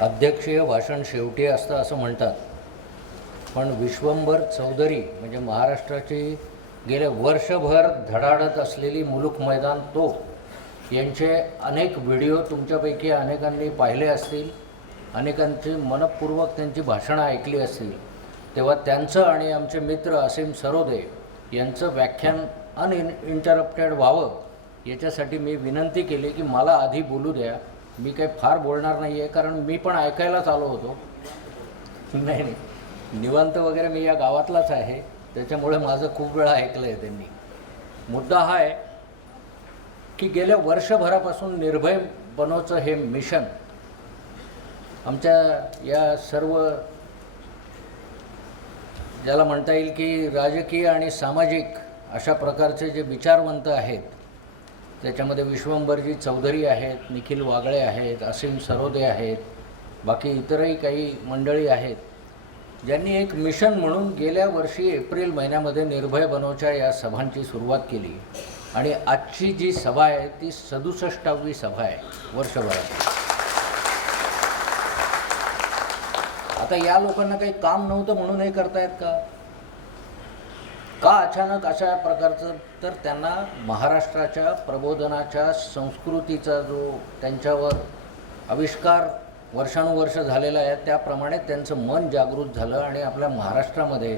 अध्यक्षीय भाषण शेवटी असतं असं म्हणतात. पण विश्वंभर चौधरी म्हणजे महाराष्ट्राची गेले वर्षभर धडाडत असलेली मुलुक मैदान तो. यांचे अनेक व्हिडिओ तुमच्यापैकी अनेकांनी पाहिले असतील. अनेकांची मनपूर्वक त्यांची भाषणं ऐकली असतील. तेव्हा त्यांचं आणि आमचे मित्र असीम सरोदे यांचं व्याख्यान अनइन इंटरप्टेड व्हावं याच्यासाठी मी विनंती केली की मला आधी बोलू द्या. मी काही फार बोलणार नाही आहे कारण मी पण ऐकायलाच आलो होतो. नाही नाही. निवांत वगैरे मी या गावातलाच आहे. त्याच्यामुळे माझं खूप वेळा ऐकलं आहे त्यांनी. मुद्दा हा आहे की गेल्या वर्षभरापासून निर्भय बनवचं हे मिशन आमच्या या सर्व ज्याला म्हणता येईल की राजकीय आणि सामाजिक अशा प्रकारचे जे विचारवंत आहेत त्याच्यामध्ये विश्वंभरजी चौधरी आहेत निखिल वागळे आहेत असीम सरोदे आहेत बाकी इतरही काही मंडळी आहेत ज्यांनी एक मिशन म्हणून गेल्या वर्षी एप्रिल महिन्यामध्ये निर्भय बनवच्या या सभांची सुरुवात केली. आणि आजची जी सभा आहे ती सदुसष्टावी सभा आहे वर्षभरात आता या लोकांना काही काम नव्हतं म्हणून हे करतायत का? का अचानक अशा प्रकारचं? तर त्यांना महाराष्ट्राच्या प्रबोधनाच्या संस्कृतीचा जो त्यांच्यावर आविष्कार वर्षानुवर्ष झालेला आहे त्याप्रमाणे त्यांचं मन जागृत झालं आणि आपल्या महाराष्ट्रामध्ये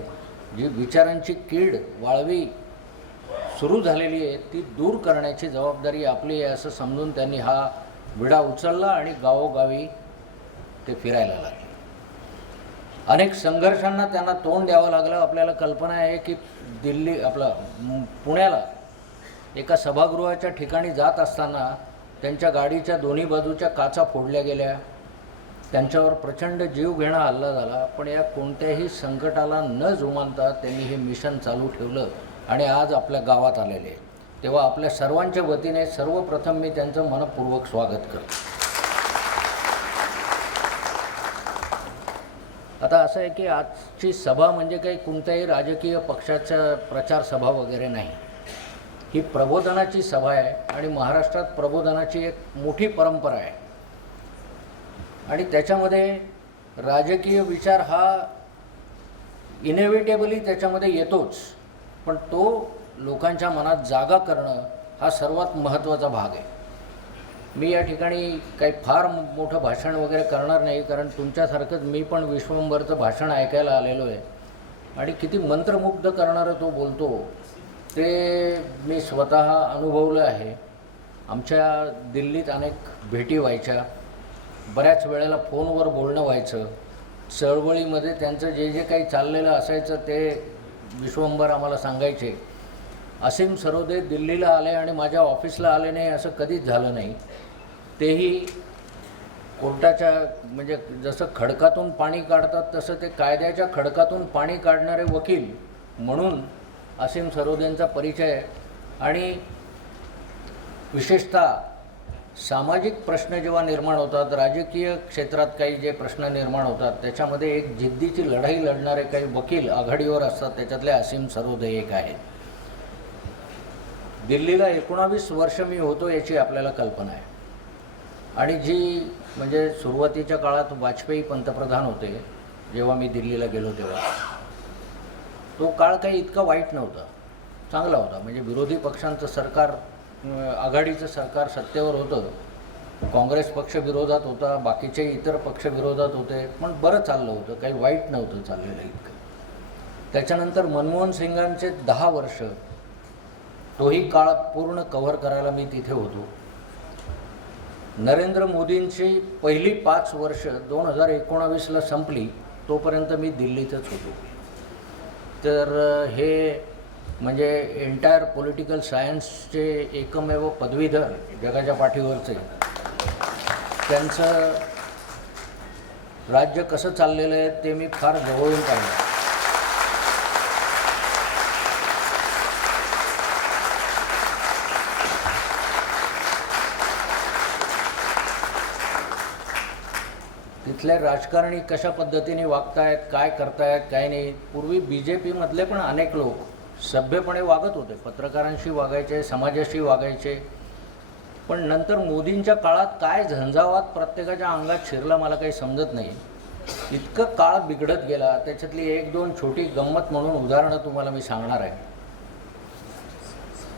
जी विचारांची कीड वाळवी सुरू झालेली आहे ती दूर करण्याची जबाबदारी आपली आहे असं समजून त्यांनी हा विडा उचलला आणि गावोगावी ते फिरायला लागले. अनेक संघर्षांना त्यांना तोंड द्यावं लागलं. आपल्याला कल्पना आहे की दिल्ली आपलं पुण्याला एका सभागृहाच्या ठिकाणी जात असताना त्यांच्या गाडीच्या दोन्ही बाजूच्या काचा फोडल्या गेल्या. त्यांच्यावर प्रचंड जीव घेणा हल्ला झाला. पण या कोणत्याही संकटाला न जुमानता त्यांनी हे मिशन चालू ठेवलं आणि आज आपल्या गावात आलेले. तेव्हा आपल्या सर्वांच्या वतीने सर्वप्रथम मी त्यांचं मनपूर्वक स्वागत करतो. आता असं आहे की आजची सभा म्हणजे काही कोणत्याही राजकीय पक्षाच्या प्रचार सभा वगैरे नाही. ही प्रबोधनाची सभा आहे आणि महाराष्ट्रात प्रबोधनाची एक मोठी परंपरा आहे. आणि त्याच्यामध्ये राजकीय विचार हा इनेव्हिटेबली त्याच्यामध्ये येतोच. पण तो लोकांच्या मनात जागा करणं हा सर्वात महत्त्वाचा भाग आहे. मी या ठिकाणी काही फार मोठं भाषण वगैरे करणार नाही कारण तुमच्यासारखंच मी पण विश्वंभरचं भाषण ऐकायला आलेलो आहे. आणि किती मंत्रमुग्ध करणारं तो बोलतो ते मी स्वतः अनुभवलं आहे. आमच्या दिल्लीत अनेक भेटी व्हायच्या. बऱ्याच वेळेला फोनवर बोलणं व्हायचं. चळवळीमध्ये त्यांचं जे जे काही चाललेलं असायचं ते विश्वंभर आम्हाला सांगायचे. असीम सरोदे दिल्लीला आले आणि माझ्या ऑफिसला आले नाही असं कधीच झालं नाही. तेही कोर्टाच्या म्हणजे जसं खडकातून पाणी काढतात तसं ते कायद्याच्या खडकातून पाणी काढणारे वकील म्हणून असीम सरोदेंचा परिचय आणि विशेषतः सामाजिक प्रश्न जेव्हा निर्माण होतात राजकीय क्षेत्रात काही जे प्रश्न निर्माण होतात त्याच्यामध्ये एक जिद्दीची लढाई लढणारे काही वकील आघाडीवर असतात त्याच्यातले असीम सरोदे एक आहेत. दिल्लीला एकोणावीस वर्ष मी होतो याची आपल्याला कल्पना आहे. आणि जी म्हणजे सुरुवातीच्या काळात वाजपेयी पंतप्रधान होते जेव्हा मी दिल्लीला गेलो तेव्हा तो काळ काही इतका वाईट नव्हता. चांगला होता. म्हणजे विरोधी पक्षांचं सरकार आघाडीचं सरकार सत्तेवर होतं. काँग्रेस पक्ष विरोधात होता बाकीचे इतर पक्ष विरोधात होते. पण बरं चाललं होतं. काही वाईट नव्हतं चाललेलं इतकं. त्याच्यानंतर मनमोहन सिंगांचे दहा वर्ष तोही काळ पूर्ण कव्हर करायला मी तिथे होतो. नरेंद्र मोदींची पहिली पाच वर्ष दोन हजार एकोणावीसला संपली तोपर्यंत मी दिल्लीतच होतो. तर हे म्हणजे एंटायर पॉलिटिकल सायन्सचे एकमेव पदवीधर जगाच्या पाठीवरचे त्यांचं राज्य कसं चाललेलं आहे ते मी फार जवळून पाहिलं. इथले राजकारणी कशा पद्धतीने वागतायत काय करतायत काय नाही पूर्वी बी जे पीमधले पण अनेक लोक सभ्यपणे वागत होते. पत्रकारांशी वागायचे समाजाशी वागायचे. पण नंतर मोदींच्या काळात काय झंझावात प्रत्येकाच्या अंगात शिरला मला काही समजत नाही. इतकं काळ बिघडत गेला त्याच्यातली एक दोन छोटी गंमत म्हणून उदाहरणं तुम्हाला मी सांगणार आहे.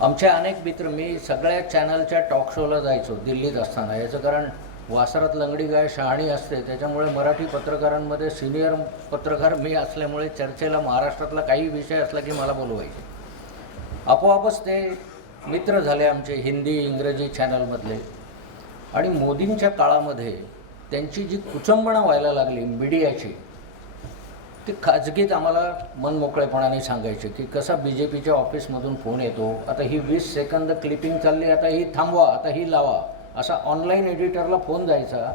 आमचे अनेक मित्र मी सगळ्या चॅनलच्या टॉक शोला जायचो दिल्लीत असताना. याचं कारण वासरात लंगडी गाय शहाणी असते त्याच्यामुळे मराठी पत्रकारांमध्ये सिनियर पत्रकार मी असल्यामुळे चर्चेला महाराष्ट्रातला काही विषय असला की मला बोलवायचे. आपोआपच ते मित्र झाले आमचे हिंदी इंग्रजी चॅनलमधले. आणि मोदींच्या काळामध्ये त्यांची जी कुचंबणा व्हायला लागली मीडियाची ती खाजगीत आम्हाला मनमोकळेपणाने सांगायचे की कसा बी जे पीच्या ऑफिसमधून फोन येतो आता ही वीस सेकंद क्लिपिंग चालली आता ही थांबवा आता ही लावा. असा ऑनलाईन एडिटरला फोन जायचा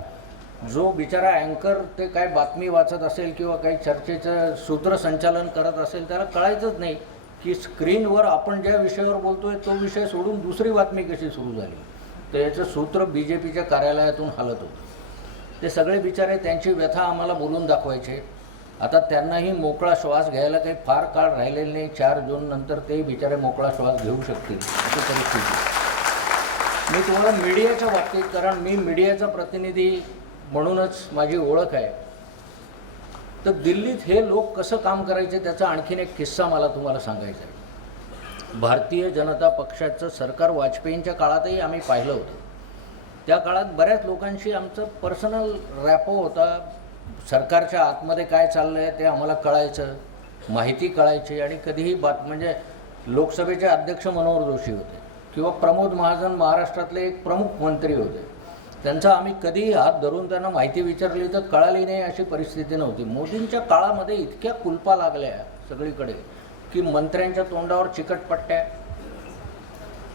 जो बिचारा अँकर ते काय बातमी वाचत असेल किंवा काही चर्चेचं सूत्रसंचालन करत असेल त्याला कळायचंच नाही की स्क्रीनवर आपण ज्या विषयावर बोलतोय तो विषय सोडून दुसरी बातमी कशी सुरू झाली. तर याचं सूत्र बी जे पीच्या कार्यालयातून हलत होतं. ते सगळे बिचारे त्यांची व्यथा आम्हाला बोलून दाखवायचे. आता त्यांनाही मोकळा श्वास घ्यायला काही फार काळ राहिलेला नाही. चार जून नंतर ते बिचारे मोकळा श्वास घेऊ शकतील अशी परिस्थिती. मी तुम्हाला मीडियाच्या बाबतीत कारण मी मीडियाचा प्रतिनिधी म्हणूनच माझी ओळख आहे. तर दिल्लीत हे लोक कसं काम करायचे त्याचा आणखीन एक किस्सा मला तुम्हाला सांगायचा आहे. भारतीय जनता पक्षाचं सरकार वाजपेयींच्या काळातही आम्ही पाहिलं होतं. त्या काळात बऱ्याच लोकांशी आमचं पर्सनल रॅपो होता. सरकारच्या आतमध्ये काय चाललं आहे ते आम्हाला कळायचं माहिती कळायची आणि कधीही बात म्हणजे लोकसभेचे अध्यक्ष मनोहर जोशी होते. किंवा प्रमोद महाजन महाराष्ट्रातले एक प्रमुख मंत्री होते. त्यांचा आम्ही कधीही हात धरून त्यांना माहिती विचारली तर कळाली नाही अशी परिस्थिती नव्हती. मोदींच्या काळामध्ये इतक्या कुलपा लागल्या सगळीकडे की मंत्र्यांच्या तोंडावर चिकटपट्ट्या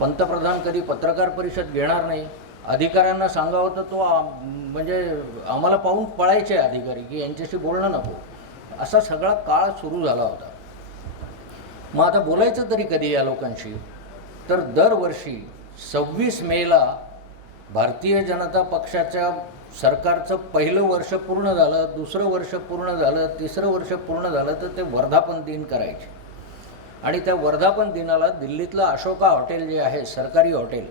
पंतप्रधान कधी पत्रकार परिषद घेणार नाही. अधिकाऱ्यांना सांगावं तर तो म्हणजे आम्हाला पाहून पळायचे अधिकारी की यांच्याशी बोलणं नको. असा सगळा काळ सुरू झाला होता. मग आता बोलायचं तरी कधी या लोकांशी? तर दरवर्षी सव्वीस मेला भारतीय जनता पक्षाच्या सरकारचं पहिलं वर्ष पूर्ण झालं दुसरं वर्ष पूर्ण झालं तिसरं वर्ष पूर्ण झालं तर ते वर्धापन दिन करायचे. आणि त्या वर्धापन दिनाला दिल्लीतलं अशोका हॉटेल जे आहे सरकारी हॉटेल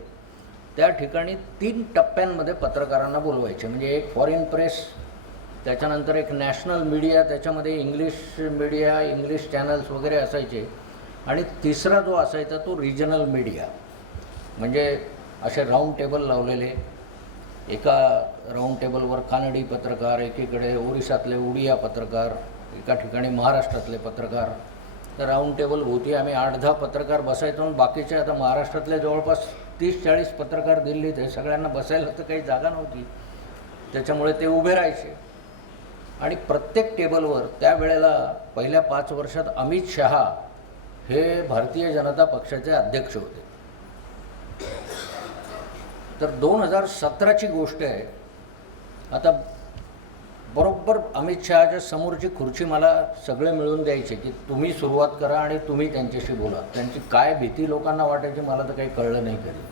त्या ठिकाणी तीन टप्प्यांमध्ये पत्रकारांना बोलवायचे. म्हणजे एक फॉरेन प्रेस त्याच्यानंतर एक नॅशनल मीडिया त्याच्यामध्ये इंग्लिश मीडिया इंग्लिश चॅनल्स वगैरे असायचे. आणि तिसरा जो असायचा तो रिजनल मीडिया म्हणजे असे राऊंड टेबल लावलेले. एका राऊंड टेबलवर कानडी पत्रकार एकीकडे ओरिसातले उडिया पत्रकार एका ठिकाणी महाराष्ट्रातले पत्रकार. तर राऊंड टेबल होती आम्ही आठ दहा पत्रकार बसायचो आणि बाकीचे आता महाराष्ट्रातले जवळपास तीस चाळीस पत्रकार दिल्लीत आहे सगळ्यांना बसायला तर काही जागा नव्हती. त्याच्यामुळे ते उभे राहायचे. आणि प्रत्येक टेबलवर त्यावेळेला पहिल्या पाच वर्षात अमित शहा हे भारतीय जनता पक्षाचे अध्यक्ष होते. तर दोन हजार सतराची गोष्ट आहे. आता बरोबर अमित शहाच्या समोरची खुर्ची मला सगळे मिळून द्यायचे की तुम्ही सुरुवात करा आणि तुम्ही त्यांच्याशी बोला. त्यांची काय भीती लोकांना वाटायची मला तर काही कळलं नाही कधी.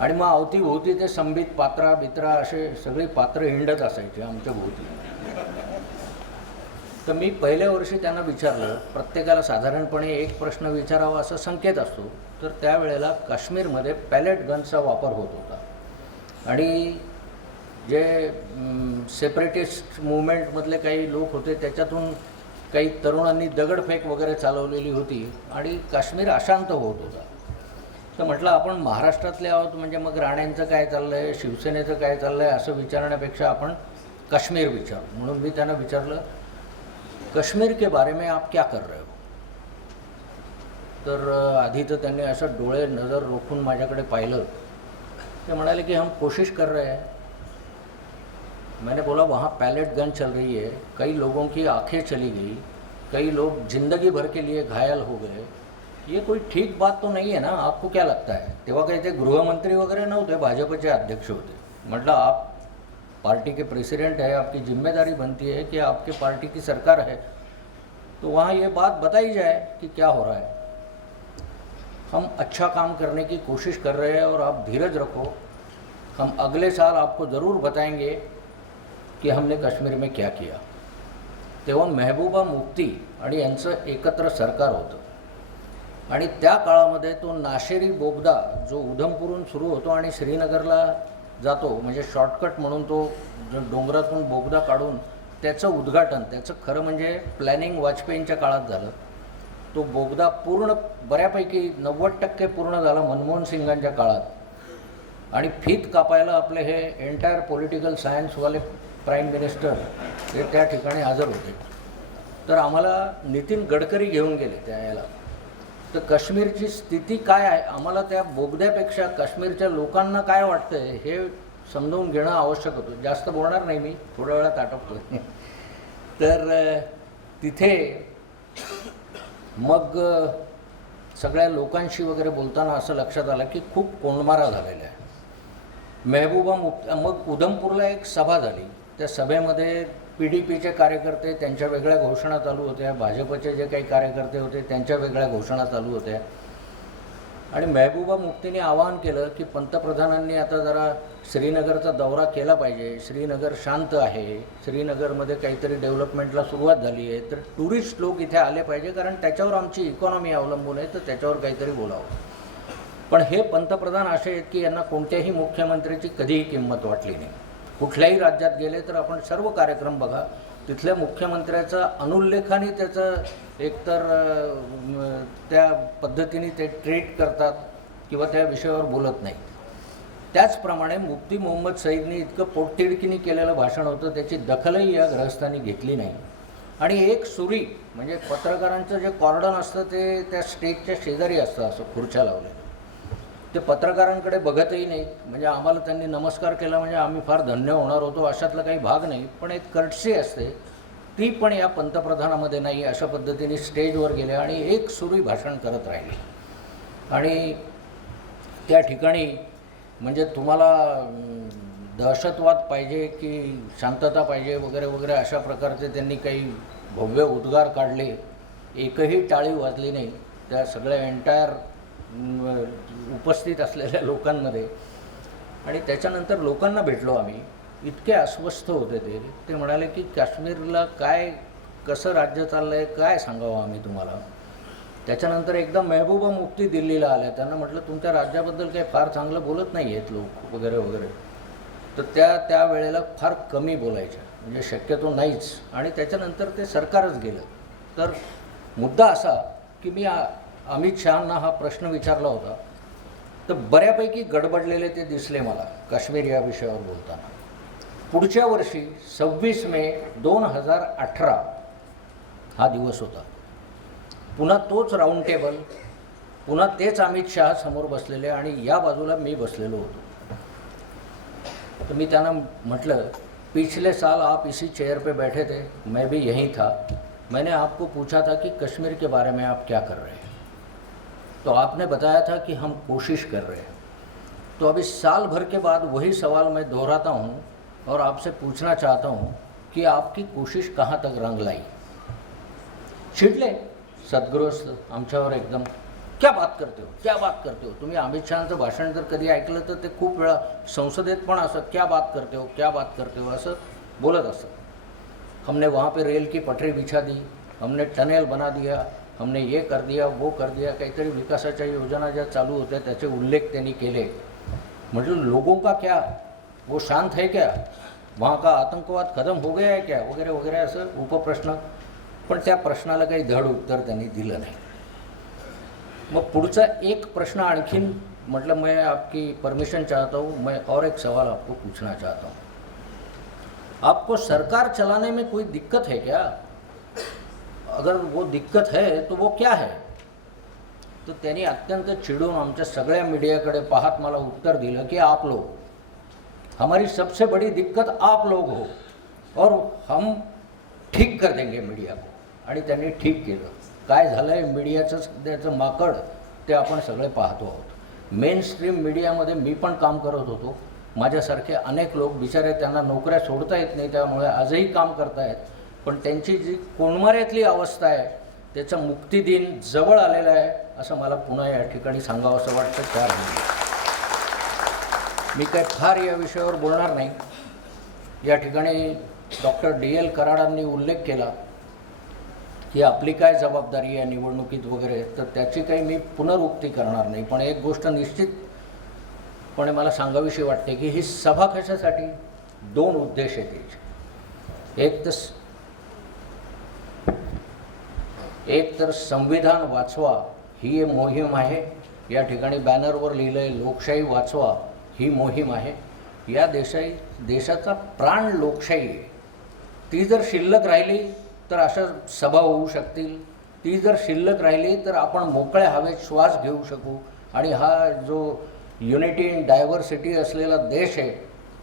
आणि मग अवतीभोवती ते संबित पात्रा बित्रा असे सगळी पात्र हिंडत असायचे आमच्या भोवती. तर मी पहिल्या वर्षी त्यांना विचारलं प्रत्येकाला साधारणपणे एक प्रश्न विचारावा असा संकेत असतो तर त्यावेळेला काश्मीरमध्ये पॅलेट गनचा वापर होत होता. आणि जे सेपरेटिस्ट मुवमेंटमधले काही लोक होते त्याच्यातून काही तरुणांनी दगडफेक वगैरे चालवलेली होती आणि काश्मीर अशांत होत होता. तर म्हटलं आपण महाराष्ट्रातले आहोत म्हणजे मग राण्यांचं काय चाललं आहे शिवसेनेचं काय चाललं आहे असं विचारण्यापेक्षा आपण काश्मीर विचारू. म्हणून मी त्यांना विचारलं कश्मीर के बारे में आप क्या कर रहे हो? तर आधी तर त्यांनी असं डोळे नजर रोखून माझ्याकडे पाहिलं. ते म्हणाले की हम कोशिश कर रहे हैं. मैंने बोला वहाँ पैलेट गन चल रही है। कई लोगों की आंखें चली गई। कई लोग जिंदगी भर के लिए घायल हो गए। ये कोई ठीक बात तो नहीं है ना? आपको क्या लगता है? तेव्हा काही ते गृहमंत्री वगैरे नव्हते? भाजपचे अध्यक्ष होते. म्हटलं आप पार्टी के प्रेसिडेंट है आपकी जिम्मेदारी बनती है कि आपके पार्टी की सरकार है। तो वहाँ ये बात बताई जाए कि क्या हो रहा है। हम अच्छा काम करने की कोशिश कर रहे हैं और आप धीरज रखो। हम अगले साल आपको ज़रूर बताएंगे की हमने काश्मीर में क्या किया। तेव्हा मेहबूबा मुफ्ती आणि यांचं एकत्र सरकार होतं। आणि त्या काळामध्ये तो नाशेरी बोगदा जो उधमपूरून सुरू होतो आणि श्रीनगरला जातो. म्हणजे शॉर्टकट म्हणून तो डोंगरातून बोगदा काढून त्याचं उद्घाटन त्याचं खरं म्हणजे प्लॅनिंग वाजपेयींच्या काळात झालं. तो बोगदा पूर्ण बऱ्यापैकी नव्वद टक्के पूर्ण झाला मनमोहन सिंगांच्या काळात. आणि फीत कापायला आपले हे एंटायर पॉलिटिकल सायन्सवाले प्राईम मिनिस्टर हे त्या ठिकाणी हजर होते. तर आम्हाला नितीन गडकरी घेऊन गेले त्या याला. तर काश्मीरची स्थिती काय आहे? आम्हाला त्या बोगद्यापेक्षा काश्मीरच्या लोकांना काय वाटतंय हे समजावून घेणं आवश्यक होतं. जास्त बोलणार नाही मी थोड्या वेळात आटपतो. तर तिथे मग सगळ्या लोकांशी वगैरे बोलताना असं लक्षात आलं की खूप कोंडमारा झालेला आहे मेहबूबा मुफ्त मग उधमपूरला एक सभा झाली. त्या सभेमध्ये पी डी पीचे कार्यकर्ते त्यांच्या वेगळ्या घोषणा चालू होत्या. भाजपचे जे काही कार्यकर्ते होते त्यांच्या वेगळ्या घोषणा चालू होत्या. आणि मेहबूबा मुफ्तीने आवाहन केलं की पंतप्रधानांनी आता जरा श्रीनगरचा दौरा केला पाहिजे. श्रीनगर शांत आहे. श्रीनगरमध्ये काहीतरी डेव्हलपमेंटला सुरुवात झाली आहे. तर टुरिस्ट लोक इथे आले पाहिजे कारण त्याच्यावर आमची इकॉनॉमी अवलंबून आहे तर त्याच्यावर काहीतरी बोलावं. पण हे पंतप्रधान असे आहेत की यांना कोणत्याही मुख्यमंत्र्याची कधीही किंमत वाटली नाही. कुठल्याही राज्यात गेले तर आपण सर्व कार्यक्रम बघा. तिथल्या मुख्यमंत्र्याचा अनुल्लेखाने त्याचं एकतर त्या पद्धतीने ते ट्रीट करतात किंवा त्या विषयावर बोलत नाहीत त्याचप्रमाणे मुफ्ती मोहम्मद सईदने इतकं पोटतिडकीने केलेलं भाषण होतं त्याची दखलही या ग्रहस्थांनी घेतली नाही. आणि एक सुरी म्हणजे पत्रकारांचं जे कॉर्डन असतं ते त्या स्टेजच्या शेजारी असतं असं खुर्च्या लावल्या ते पत्रकारांकडे बघतही नाहीत म्हणजे आम्हाला त्यांनी नमस्कार केला म्हणजे आम्ही फार धन्य होणार होतो अशातला काही भाग नाही. पण एक कर्टसी असते. ती पण या पंतप्रधानामध्ये नाही अशा पद्धतीने स्टेजवर गेले आणि एक सुरी भाषण करत राहिले. आणि त्या ठिकाणी म्हणजे तुम्हाला दहशतवाद पाहिजे की शांतता पाहिजे वगैरे वगैरे अशा प्रकारचे त्यांनी काही भव्य उद्गार काढले. एकही टाळी वाजली नाही. त्या सगळ्या एंटायर उपस्थित असलेल्या लोकांमध्ये. आणि त्याच्यानंतर लोकांना भेटलो आम्ही. इतके अस्वस्थ होते ते. ते म्हणाले की काश्मीरला काय कसं राज्य चाललं आहे काय सांगावं आम्ही तुम्हाला? त्याच्यानंतर एकदा मेहबूबा मुफ्ती दिल्लीला आल्या. त्यांना म्हटलं तुमच्या राज्याबद्दल काही फार चांगलं बोलत नाही आहेत लोक वगैरे वगैरे. तर त्या त्या वेळेला फार कमी बोलायच्या. म्हणजे शक्यतो नाहीच. आणि त्याच्यानंतर ते सरकारच गेलं. तर मुद्दा असा की मी अमित शहांना हा प्रश्न विचारला होता. तर बऱ्यापैकी गडबडलेले ते दिसले मला काश्मीर या विषयावर बोलताना. पुढच्या वर्षी सव्वीस मे दोन हजार अठरा हा दिवस होता. पुन्हा तोच राऊंड टेबल पुन्हा तेच अमित शहा समोर बसलेले आणि या बाजूला मी बसलेलो होतो. तर मी त्यांना म्हटलं पिछले साल आप इसी चेयर पे बैठे थे मैं भी यहीं था. मैंने आपको पूछा था कि कश्मीर के बारे में आप क्या कर रहे हैं? तो आपने बताया था कि हम कोशिश कर रहे हैं। तो अभी साल भर के बाद वही सवाल मैं दोहराता हूँ और आपसे पूछना चाहता हूँ कि आपकी कोशिश कहाँ तक रंग लाई? चिडले सद्गुरुस्त आमच्यावर एकदम। क्या बात करते हो? क्या बात करते हो? तुम्ही अमित शहाचं भाषण जर कधी ऐकलं तर ते खूप वेळा संसदेत पण असं क्या बात करते हो? क्या बात करते हो? असं बोलत असत. हमने वहाँ पे रेल की पटरी बिछा दी हमने टनेल बना दिया हमने ये कर दिया वो कर दिया काहीतरी विकासाच्या योजना ज्या चालू होत्या त्याचे उल्लेख त्यांनी केले. म्हटलं लोगों का क्या? वो शांत है क्या? वहाँ का आतंकवाद खतम हो गया है क्या? वगैरे वगैरे असं उपप्रश्न. पण त्या प्रश्नाला काही धड उत्तर त्यांनी दिलं नाही. मग पुढचा एक प्रश्न आणखीन मतलब मैं आपकी परमिशन चाहता हूँ मैं और एक सवाल आपको पूछना चाहता हूँ. आपको सरकार चलाने में कोई दिक्कत है क्या? अगर वो दिक्कत है तो वो क्या है? तर त्यांनी अत्यंत चिडून आमच्या सगळ्या मीडियाकडे पाहत मला उत्तर दिलं की आप लोग हमारी सबसे बड़ी दिक्कत आप लोग हो और हम ठीक कर देंगे मीडिया को। आणि त्यांनी ठीक केलं. काय झालं आहे मीडियाचं सध्याचं माकड ते आपण सगळे पाहतो आहोत. मेन स्ट्रीम मीडियामध्ये मी पण काम करत होतो. माझ्यासारखे अनेक लोक बिचारे त्यांना नोकऱ्या सोडता येत नाही त्यामुळे आजही काम करतायत. पण त्यांची जी कोंडमाऱ्यातली अवस्था आहे त्याचा मुक्ती दिन जवळ आलेला आहे असं मला पुन्हा या ठिकाणी सांगावं असं वाटतं. चार मी काय फार या विषयावर बोलणार नाही. या ठिकाणी डॉक्टर डी एल कराडांनी उल्लेख केला की आपली काय जबाबदारी आहे निवडणुकीत वगैरे तर त्याची काही मी पुनरुक्ती करणार नाही. पण एक गोष्ट निश्चितपणे मला सांगावीशी वाटते की ही सभा कशासाठी? दोन उद्देश आहेत एक तर एक तर संविधान वाचवा ही एक मोहीम आहे. या ठिकाणी बॅनरवर लिहिलं आहे लोकशाही वाचवा ही मोहीम आहे. या देशाई देशाचा प्राण लोकशाही आहे. ती जर शिल्लक राहिली तर अशा सभा होऊ शकतील. ती जर शिल्लक राहिली तर आपण मोकळ्या हवेत श्वास घेऊ शकू. आणि हा जो युनिटी इन डायव्हर्सिटी असलेला देश आहे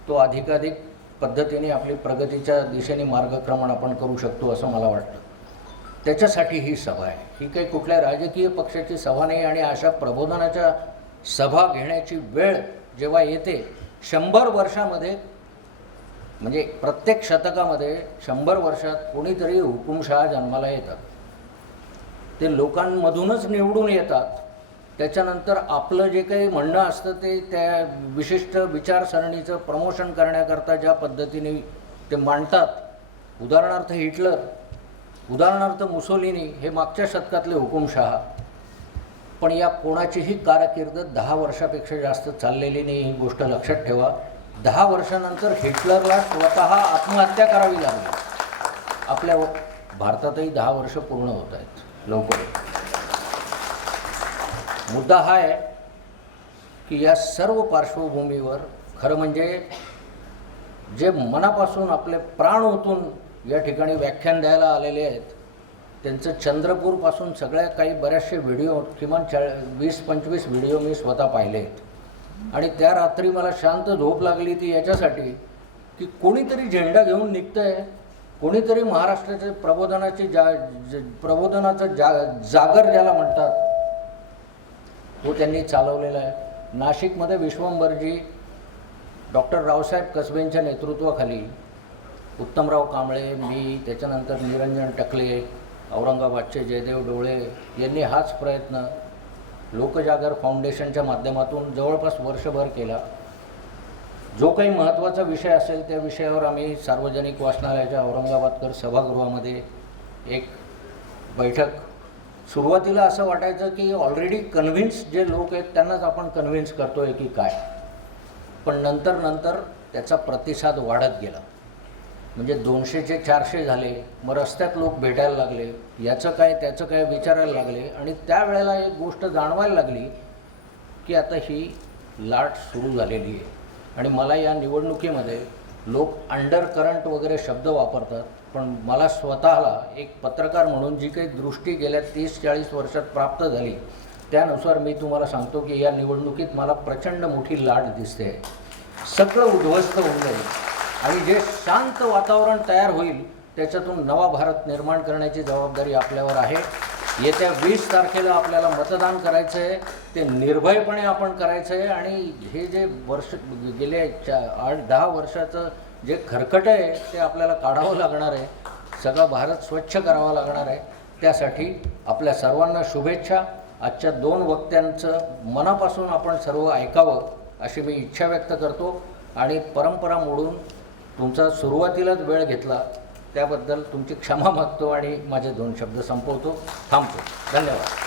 तो अधिकाधिक पद्धतीने आपली प्रगतीच्या दिशेने मार्गक्रमण आपण करू शकतो असं मला वाटतं. त्याच्यासाठी ही सभा आहे. ही काही कुठल्या राजकीय पक्षाची सभा नाही आणि अशा प्रबोधनाच्या सभा घेण्याची वेळ जेव्हा येते शंभर वर्षामध्ये म्हणजे प्रत्येक शतकामध्ये शंभर वर्षात कोणीतरी हुकुमशहा जन्माला येतात. ते लोकांमधूनच निवडून येतात. त्याच्यानंतर आपलं जे काही म्हणणं असतं ते त्या विशिष्ट विचारसरणीचं प्रमोशन करण्याकरता ज्या पद्धतीने ते मांडतात. उदाहरणार्थ हिटलर. उदाहरणार्थ मुसोलिनी हे मागच्या शतकातले हुकुमशहा पण या कोणाचीही कारकीर्द दहा वर्षापेक्षा जास्त चाललेली नाही ही गोष्ट लक्षात ठेवा. दहा वर्षानंतर हिटलरला स्वतः आत्महत्या करावी लागली. आपल्या भारतातही दहा वर्ष पूर्ण होत आहेत लवकर. मुद्दा हा आहे की या सर्व पार्श्वभूमीवर खरं म्हणजे जे मनापासून आपले प्राण ओतून या ठिकाणी व्याख्यान द्यायला आलेले आहेत त्यांचं चंद्रपूरपासून सगळ्या काही बऱ्याचशे व्हिडिओ किमान चा वीस पंचवीस व्हिडिओ मी स्वतः पाहिले आहेत. आणि त्या रात्री मला शांत झोप लागली ती याच्यासाठी की कोणीतरी झेंडा घेऊन निघतं आहे कोणीतरी महाराष्ट्राचे प्रबोधनाची जा ज- प्रबोधनाचं जा जागर ज्याला म्हणतात तो त्यांनी चालवलेला आहे. नाशिकमध्ये विश्वंभरजी डॉक्टर रावसाहेब कसबेंच्या नेतृत्वाखाली उत्तमराव कांबळे मी त्याच्यानंतर निरंजन टकले औरंगाबादचे जयदेव डोळे यांनी हाच प्रयत्न लोकजागर फाउंडेशनच्या माध्यमातून जवळपास वर्षभर केला. जो काही महत्त्वाचा विषय असेल त्या विषयावर आम्ही सार्वजनिक वाचनालयाच्या औरंगाबादकर सभागृहामध्ये एक बैठक सुरुवातीला असं वाटायचं की ऑलरेडी कन्व्हिन्स जे लोक आहेत त्यांनाच आपण कन्व्हिन्स करतो आहे की काय. पण नंतर नंतर त्याचा प्रतिसाद वाढत गेला. म्हणजे दोनशेचे चारशे झाले मग रस्त्यात लोक भेटायला लागले याचं काय त्याचं काय विचारायला लागले आणि त्यावेळेला एक गोष्ट जाणवायला लागली की आता ही लाट सुरू झालेली आहे. आणि मला या निवडणुकीमध्ये लोक अंडर करंट वगैरे शब्द वापरतात पण मला स्वतःला एक पत्रकार म्हणून जी काही दृष्टी गेल्या तीस चाळीस वर्षात प्राप्त झाली त्यानुसार मी तुम्हाला सांगतो की या निवडणुकीत मला प्रचंड मोठी लाट दिसते. सगळं उद्ध्वस्त होऊन जाईल. आणि जे शांत वातावरण तयार होईल त्याच्यातून नवा भारत निर्माण करण्याची जबाबदारी आपल्यावर आहे. येत्या वीस तारखेला आपल्याला मतदान करायचं आहे ते निर्भयपणे आपण करायचं आहे. आणि हे जे वर्ष गेले चा आठ दहा वर्षाचं जे खरकट आहे ते आपल्याला काढावं लागणार आहे. सगळा भारत स्वच्छ करावा लागणार आहे. त्यासाठी आपल्या सर्वांना शुभेच्छा. आजच्या दोन वक्त्यांचं मनापासून आपण सर्व ऐकावं अशी मी इच्छा व्यक्त करतो. आणि परंपरा मोडून तुमचा सुरुवातीलाच वेळ घेतला त्याबद्दल तुमची क्षमा मागतो आणि माझे दोन शब्द संपवतो. थांबतो. धन्यवाद.